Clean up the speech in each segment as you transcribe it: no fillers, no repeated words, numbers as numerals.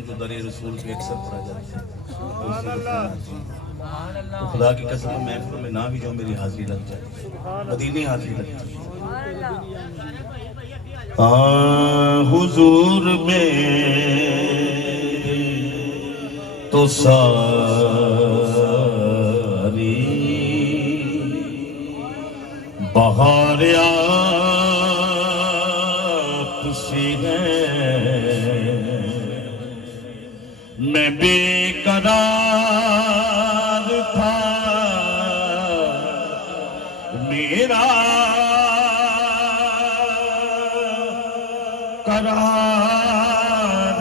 कुरान को दर रसूल पे अक्सर पढ़ा जाता है। तो खुदा की कसम महफिल में ना भी जो मेरी हाजिरी लग जाए, मदीने हाजिरी लग जाए। हुजूर में तो सारी बहार आपसे है, मैं बेकरार था, मेरा करार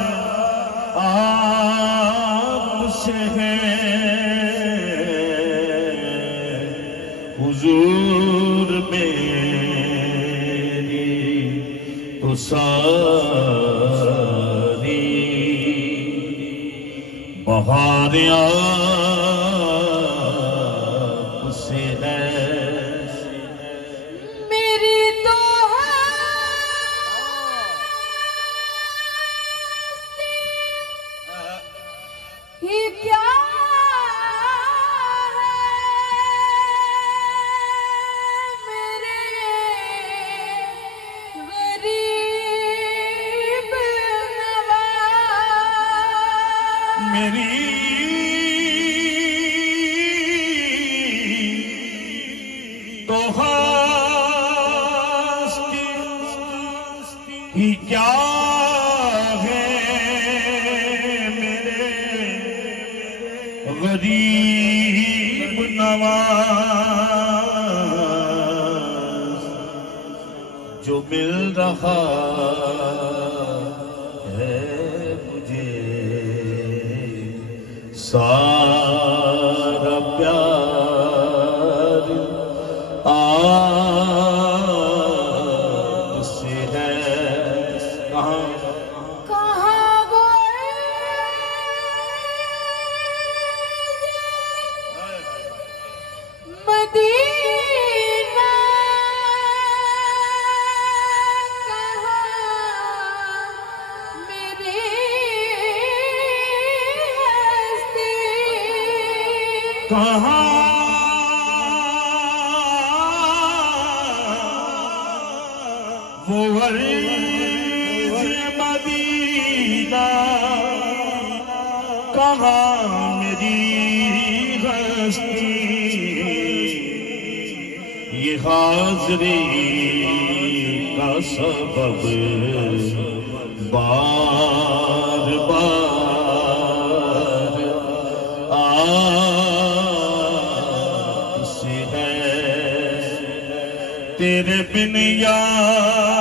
आपसे है। हुजूर मेरी तो सारी बहार आपसे है। मेरी तो हस्ती ही क्या है, मेरे गरीब नवाज जो मिल रहा है मुझे, सारा प्यार आपसे है। कहाँ मदीना, कहाँ मेरी हस्ती, कहाँ वो अर्ज़ मदीना, कहाँ मेरी हस्ती, ये हाज़री का सबब बार बार आपसे है। तेरे बिन या